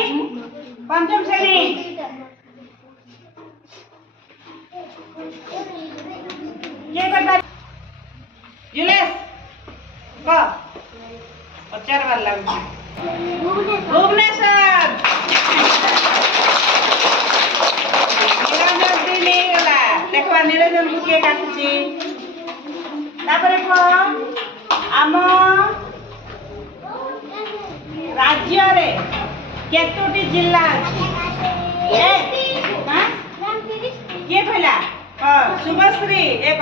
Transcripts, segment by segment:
पंचम श्रेणी ये बता जुलेश को पचार बार लागु भुवनेश्वर निरंजन दी नहीं गला देखवा निरंजन को के काटुची तापरे को आम राज्य रे केतोटी जिल्ला अछि किए कहला शुभश्री एक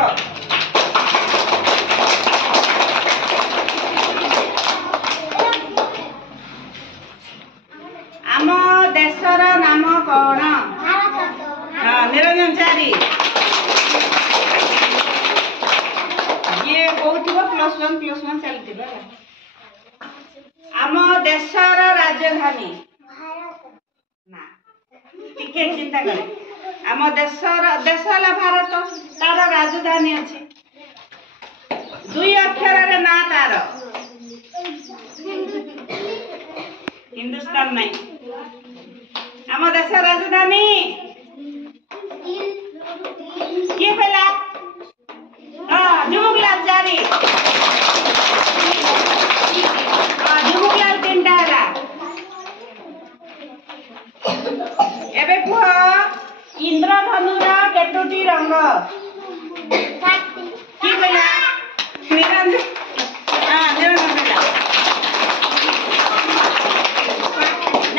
आम देशर नाम कौन निरंजन चारी ये +1 चलती आम देशर राजधानी ना टिके चिंता करे आम देश है भारत तार राजधानी अच्छी 2 अक्षर ना तार हिंदुस्तान नहीं आम देश राजधानी किए पहला झुमुकलाल चारी झुमुकलाल 3टा है एबे कुह इंद्रधनुर केतोटी रंग की कहला निरंजन निरंजन कहला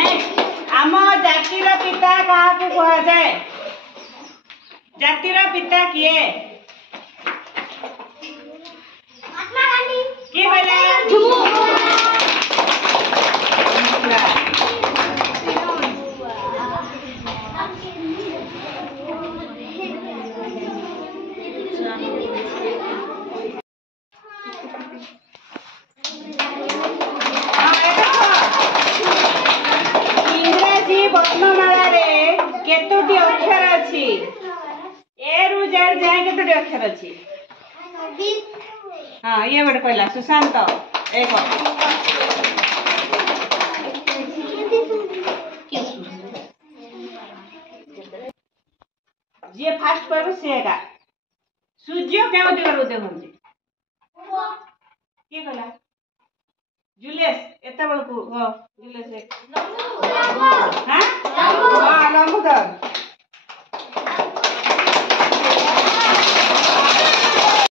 नेक्स्ट आम जातिर पिता कहा कह जाए जातिर पिता किए की कहला इंग्रजी वर्णमाला रे केतोटी अक्षर अछि ए रु जेड जाए केतोटी अक्षर अछि हां ये बड कहला सुशांत एक जे फास्ट कहबो सेगा सूर्य केउ दिगर उदय होंजे के कहला जुलेश एत बळकू जुलेश एक हां लंबोदर